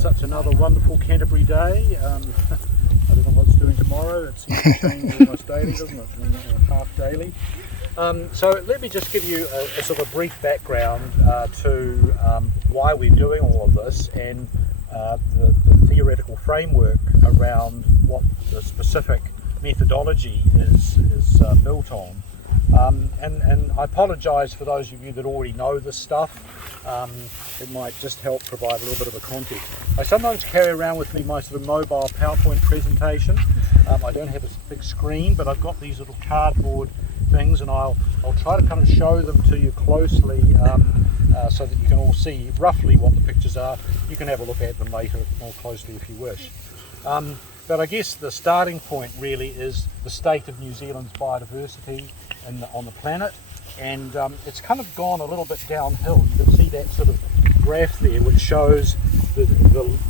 such another wonderful Canterbury day. I don't know what it's doing tomorrow. It seems to change almost daily, doesn't it? Half daily. So let me just give you a sort of brief background to why we're doing all of this and the theoretical framework around what the specific methodology is built on. And I apologise for those of you that already know this stuff. It might just help provide a little bit of a context. I sometimes carry around with me my sort of mobile PowerPoint presentation. I don't have a big screen, but I've got these little cardboard things, and I'll try to kind of show them to you closely so that you can all see roughly what the pictures are. You can have a look at them later more closely if you wish. But I guess the starting point really is the state of New Zealand's biodiversity on the planet, and it's kind of gone a little bit downhill. You can see that sort of graph there which shows the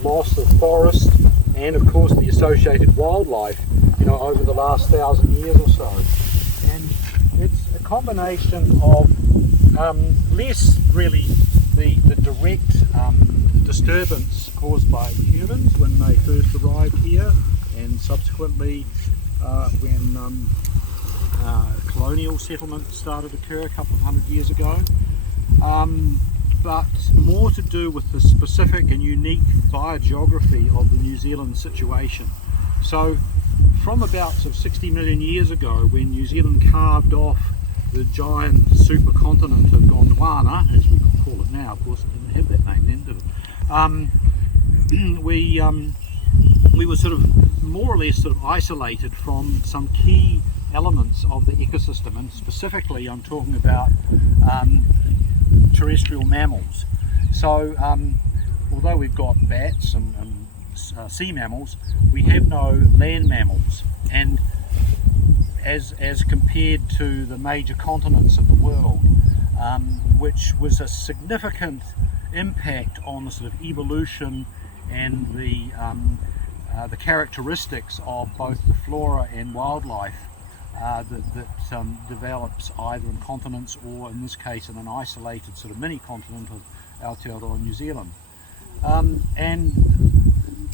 loss of forest and of course the associated wildlife, over the last 1,000 years or so. And it's a combination of less really the direct disturbance caused by humans when they first arrived here, and subsequently when colonial settlement started to occur a couple of hundred years ago, but more to do with the specific and unique biogeography of the New Zealand situation. So from about 60 million years ago, when New Zealand carved off the giant supercontinent of Gondwana, as we call it now, of course it didn't have that name then, did it? We were sort of more or less isolated from some key elements of the ecosystem, and specifically I'm talking about terrestrial mammals. So although we've got bats and sea mammals, we have no land mammals, and as compared to the major continents of the world, which was a significant impact on the sort of evolution and the characteristics of both the flora and wildlife that develops either in continents or, in this case, in an isolated sort of mini continent of Aotearoa, New Zealand. And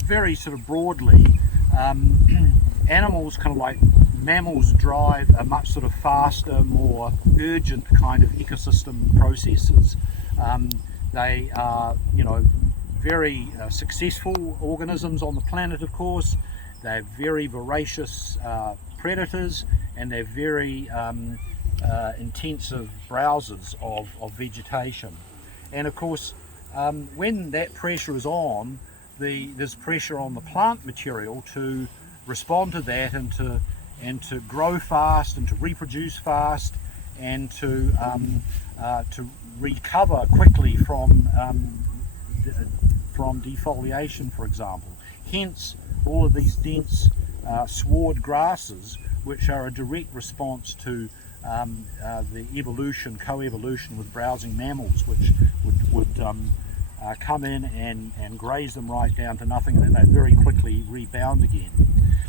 very sort of broadly, animals, kind of like mammals, drive a much sort of faster, more urgent kind of ecosystem processes. They are, very successful organisms on the planet, of course. They're very voracious predators, and they're very intensive browsers of vegetation. And of course, when that pressure is on, there's pressure on the plant material to respond to that and to grow fast and to reproduce fast and to recover quickly from defoliation, for example. Hence all of these dense sward grasses, which are a direct response to the co-evolution with browsing mammals, which would come in and graze them right down to nothing, and then they very quickly rebound again.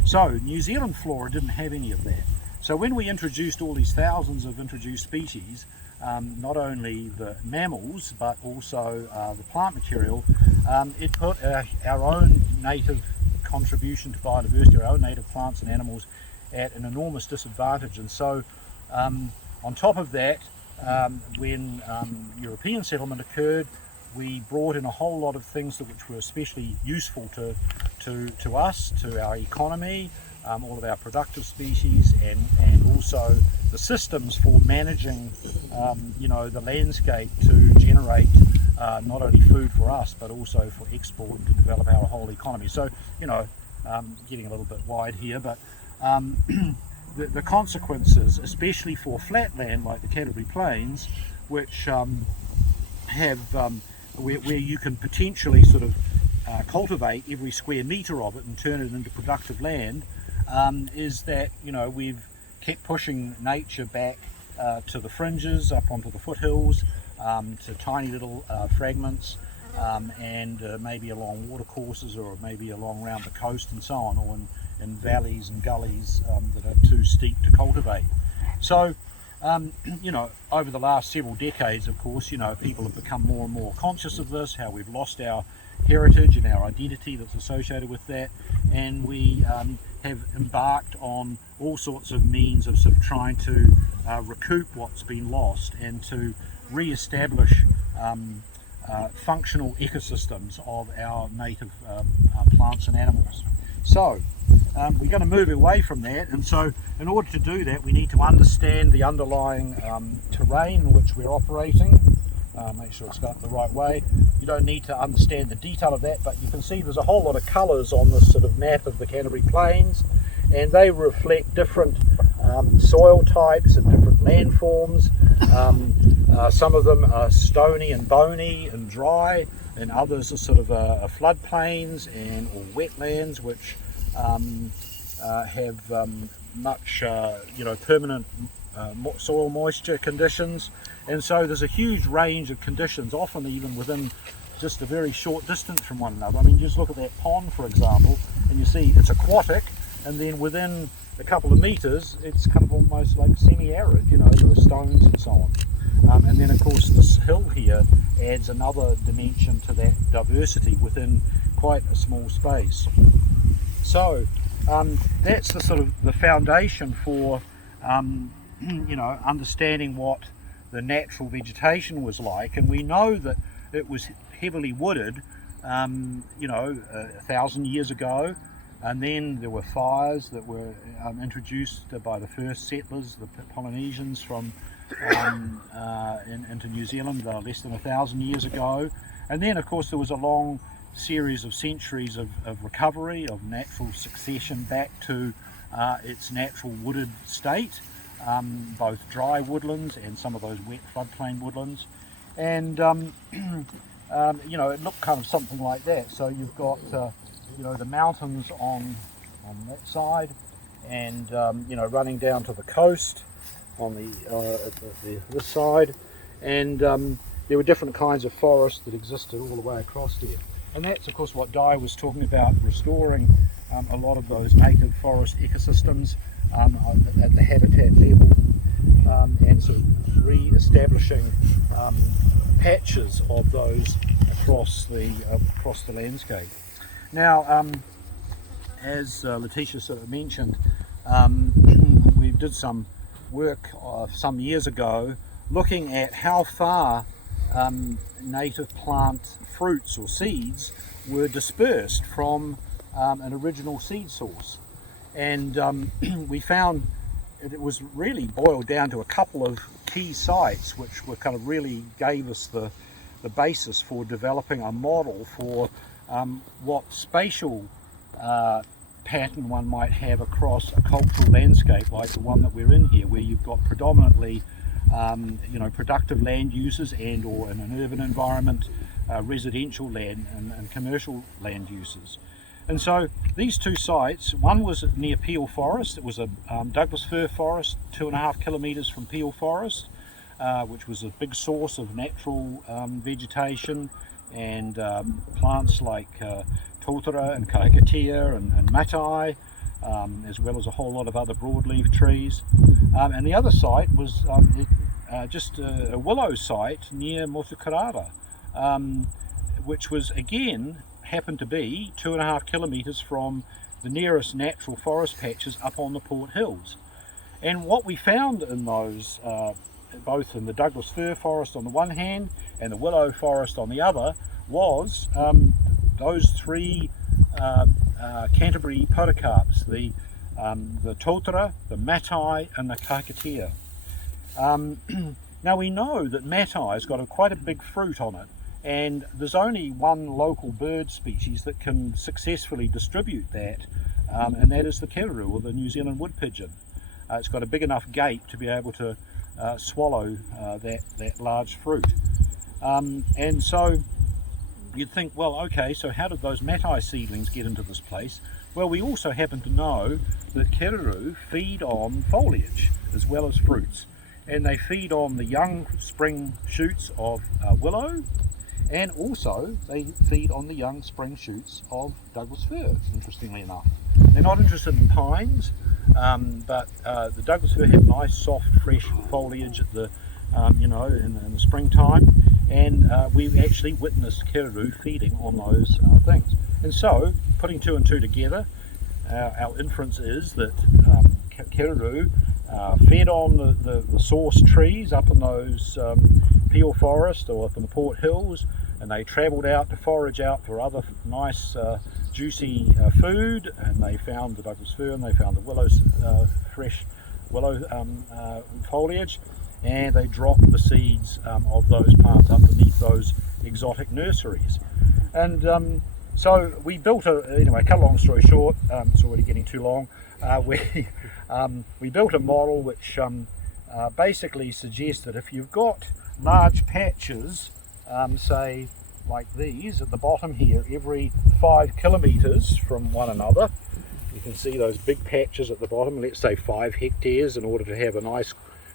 So New Zealand flora didn't have any of that. So when we introduced all these thousands of introduced species, not only the mammals but also the plant material, it put our own native contribution to biodiversity, our own native plants and animals, at an enormous disadvantage. And so on top of that, when European settlement occurred, we brought in a whole lot of things which were especially useful to us, to our economy, all of our productive species, and also the systems for managing the landscape to generate not only food for us but also for export to develop our whole economy. So getting a little bit wide here, but the consequences, especially for flat land like the Canterbury Plains, which have where you can potentially sort of cultivate every square metre of it and turn it into productive land, is that we've kept pushing nature back to the fringes, up onto the foothills, to tiny little fragments, and maybe along watercourses, or maybe along around the coast and so on, or in valleys and gullies that are too steep to cultivate. So over the last several decades, of course, people have become more and more conscious of this, how we've lost our heritage and our identity that's associated with that, and we have embarked on all sorts of means of sort of trying to recoup what's been lost and to re-establish functional ecosystems of our native plants and animals. So we're going to move away from that, and so in order to do that we need to understand the underlying terrain in which we're operating. Make sure it's got the right way. You don't need to understand the detail of that, but you can see there's a whole lot of colours on this sort of map of the Canterbury Plains, and they reflect different soil types and different landforms. Some of them are stony and bony and dry, and others are sort of floodplains and or wetlands, which have much permanent soil moisture conditions. And so there's a huge range of conditions, often even within just a very short distance from one another. I mean, just look at that pond, for example, and you see it's aquatic, and then within a couple of metres it's kind of almost like semi-arid, there are stones and so on. And then of course this hill here adds another dimension to that diversity within quite a small space. So that's the sort of the foundation for understanding what the natural vegetation was like, and we know that it was heavily wooded 1,000 years ago, and then there were fires that were introduced by the first settlers, the Polynesians, from into New Zealand less than 1,000 years ago. And then of course there was a long series of centuries of recovery, of natural succession back to its natural wooded state, both dry woodlands and some of those wet floodplain woodlands. And it looked kind of something like that. So you've got the mountains on that side, and running down to the coast on this side, and there were different kinds of forests that existed all the way across here. And that's of course what Di was talking about, restoring a lot of those native forest ecosystems at the habitat level, and sort of re-establishing patches of those across the landscape. Now, as Letitia sort of mentioned, we did some work some years ago looking at how far native plant fruits or seeds were dispersed from an original seed source, and we found it was really boiled down to a couple of key sites which were kind of really gave us the basis for developing a model for what spatial pattern one might have across a cultural landscape like the one that we're in here, where you've got predominantly productive land uses and or in an urban environment residential land and commercial land uses. And so these two sites, one was near Peel Forest. It was a Douglas fir forest 2.5 kilometres from Peel Forest, which was a big source of natural vegetation and plants like totara and kahikatea and matai, as well as a whole lot of other broadleaf trees. And the other site was just a willow site near Motukarara, which was again happened to be 2.5 kilometres from the nearest natural forest patches up on the Port Hills. And what we found in those, both in the Douglas fir forest on the one hand and the willow forest on the other, was those three Canterbury podocarps, the totara, the matai and the kahikatea. Now we know that matai has got quite a big fruit on it, and there's only one local bird species that can successfully distribute that, and that is the kerru, or the New Zealand wood pigeon. It's got a big enough gape to be able to swallow that large fruit. And so you'd think, well, okay, so how did those matai seedlings get into this place? Well, we also happen to know that kerru feed on foliage as well as fruits, and they feed on the young spring shoots of willow, and also they feed on the young spring shoots of Douglas fir, interestingly enough. They're not interested in pines, but the Douglas fir have nice soft fresh foliage at the in the springtime, and we've actually witnessed Kererū feeding on those things. And so, putting two and two together, our inference is that Kererū fed on the source trees up in those peel forest or up in the Port Hills, and they travelled out to forage out for other nice juicy food, and they found the Douglas fir, and they found the fresh willow foliage, and they dropped the seeds of those plants underneath those exotic nurseries. And so we built anyway, cut a long story short, it's already getting too long, we built a model which basically suggests that if you've got large patches, say like these at the bottom here, every 5 kilometres from one another, you can see those big patches at the bottom, let's say 5 hectares, in order to have a nice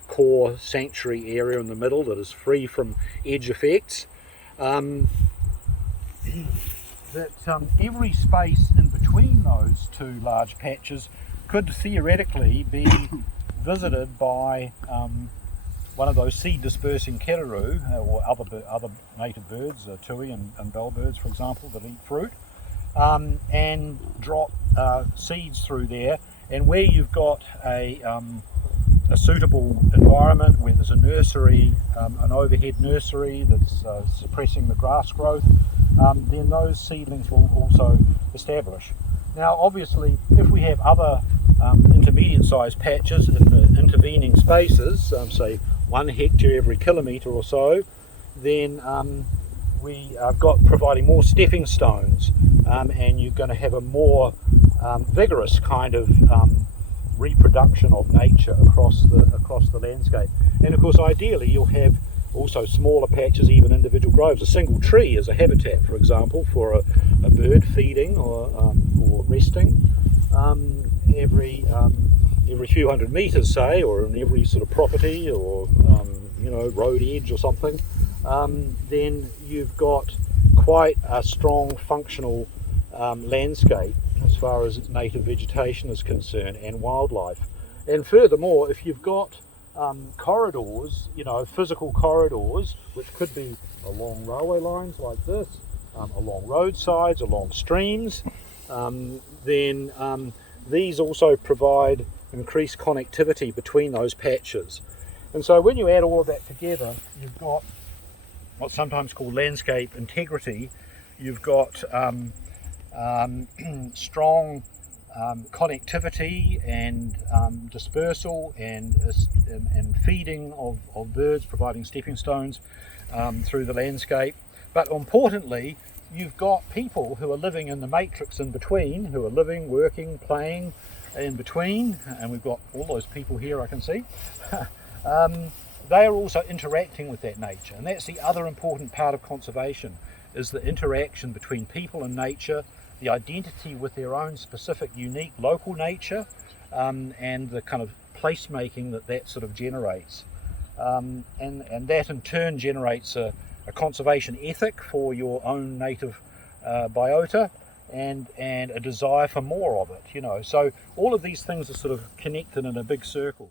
core sanctuary area in the middle that is free from edge effects. Every space in between those two large patches could theoretically be visited by one of those seed dispersing Kererū or other native birds, tui and bellbirds for example, that eat fruit, and drop seeds through there. And where you've got a suitable environment, where there's a nursery, an overhead nursery that's suppressing the grass growth, then those seedlings will also establish. Now obviously if we have other intermediate sized patches in the intervening spaces, say 1 hectare every kilometre or so, then we have got providing more stepping stones, and you're going to have a more vigorous kind of reproduction of nature across the landscape. And of course ideally you'll have also smaller patches, even individual groves. A single tree is a habitat, for example, for a bird feeding or resting every few hundred metres, say, or in every sort of property or road edge or something. Then you've got quite a strong functional landscape as far as native vegetation is concerned, and wildlife. And furthermore, if you've got corridors, physical corridors, which could be along railway lines like this, along roadsides, along streams, then these also provide increased connectivity between those patches. And so when you add all of that together, you've got what's sometimes called landscape integrity. You've got strong connectivity and dispersal and feeding of birds, providing stepping stones through the landscape. But importantly, you've got people who are living in the matrix in between, who are living, working, playing in between, and we've got all those people here I can see. They are also interacting with that nature, and that's the other important part of conservation, is the interaction between people and nature, the identity with their own specific, unique, local nature, and the kind of placemaking that sort of generates. And that in turn generates a conservation ethic for your own native biota, and a desire for more of it, So all of these things are sort of connected in a big circle.